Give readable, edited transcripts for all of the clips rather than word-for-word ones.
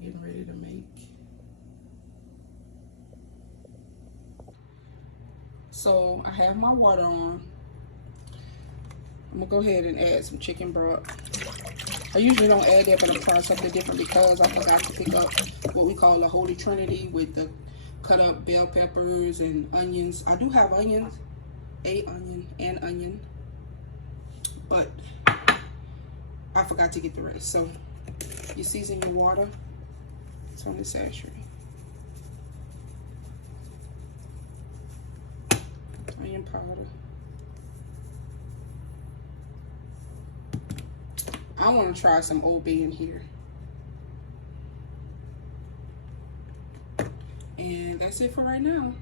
getting ready to make. So I have my water on. I'm gonna go ahead and add some chicken broth. I usually don't add that, but I'm trying something different because I forgot to pick up what we call the Holy Trinity with the cut up bell peppers and onions. I do have onions, an onion, but I forgot to get the rest. So you season your water. It's on the sachet. Onion powder. I want to try some Old Bay in here. And that's it for right now.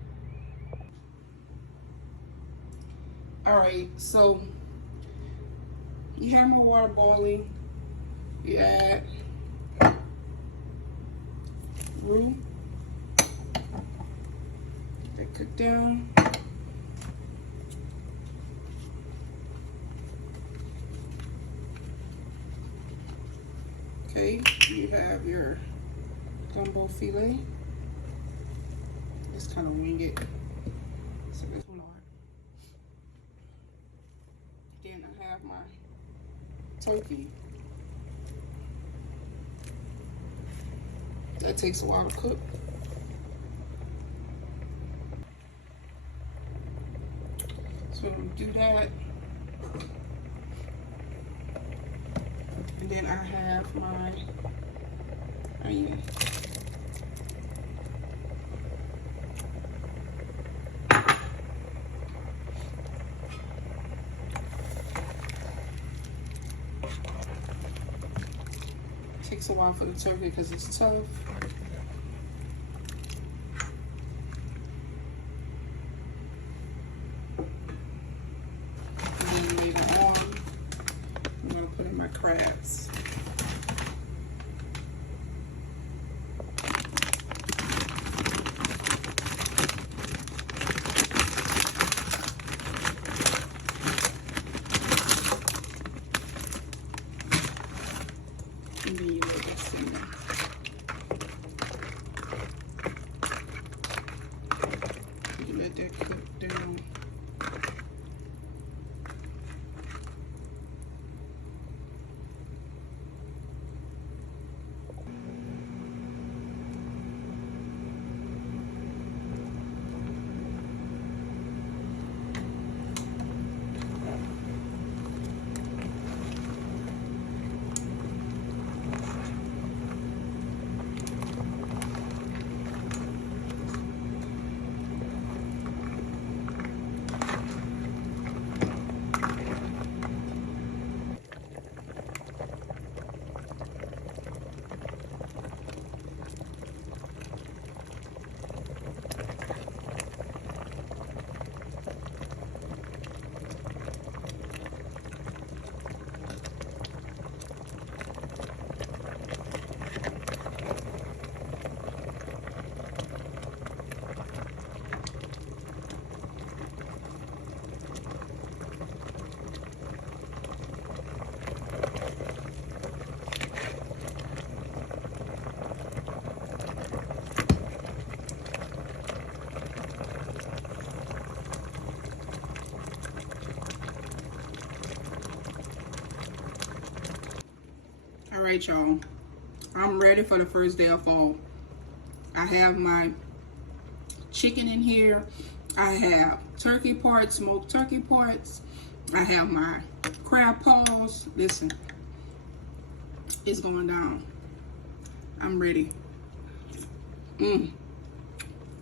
Alright, so you have my water boiling. You add roux. That cook down. Okay, you have your gumbo filet. Let's kind of wing it. So this one on. Then I have my turkey. That takes a while to cook. So I'm gonna do that. And then I have my onion. Takes a while for the turkey because it's tough. And then later on, I'm gonna put in my crabs. And then you let that simmer. You let that cook down. All right, y'all. I'm ready for the first day of fall. I have my chicken in here. I have turkey parts, smoked turkey parts. I have my crab paws. Listen, it's going down. I'm ready.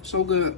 So good.